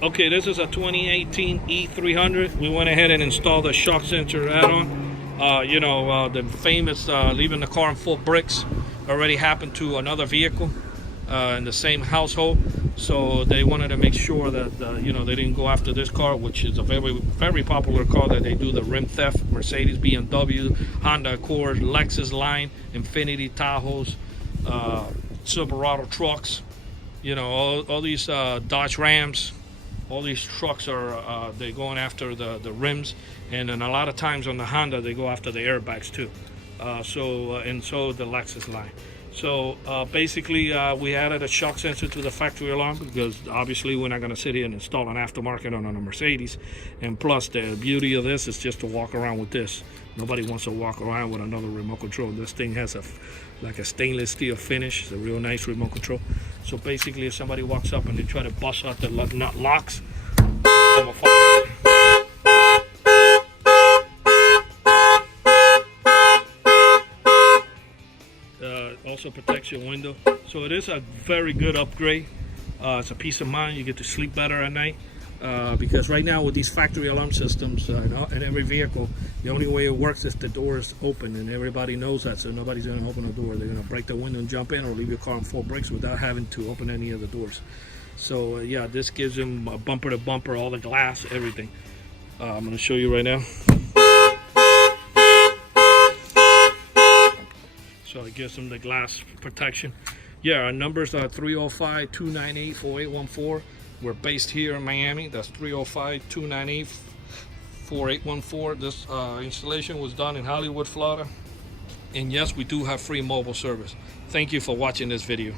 Okay, this is a 2018 E300. We went ahead and installed a shock sensor add-on. The famous leaving the car in full bricks already happened to another vehicle in the same household. So they wanted to make sure that they didn't go after this car, which is a very, very popular car that they do the rim theft. Mercedes, BMW, Honda Accord, Lexus line, Infiniti Tahoes, Silverado trucks. All these Dodge Rams. All these trucks are they're going after the rims, and then a lot of times on the Honda they go after the airbags too. So the Lexus line. So basically we added a shock sensor to the factory alarm because obviously we're not going to sit here and install an aftermarket on a Mercedes. And plus the beauty of this is just to walk around with this. Nobody wants to walk around with another remote control. This thing has like a stainless steel finish. It's a real nice remote control. So basically if somebody walks up and they try to bust out the nut locks, also protects your window. So it is a very good upgrade. It's a peace of mind. You get to sleep better at night. Because right now with these factory alarm systems in every vehicle, the only way it works is the door is open, and everybody knows that, so nobody's going to open the door. They're going to break the window and jump in, or leave your car on full brakes without having to open any of the doors. So yeah, this gives them bumper to bumper, all the glass, everything. I'm going to show you right now. So it gives them the glass protection. Yeah, our numbers are 305-298-4814. We're based here in Miami. That's 305-298-4814. This installation was done in Hollywood, Florida. And yes, we do have free mobile service. Thank you for watching this video.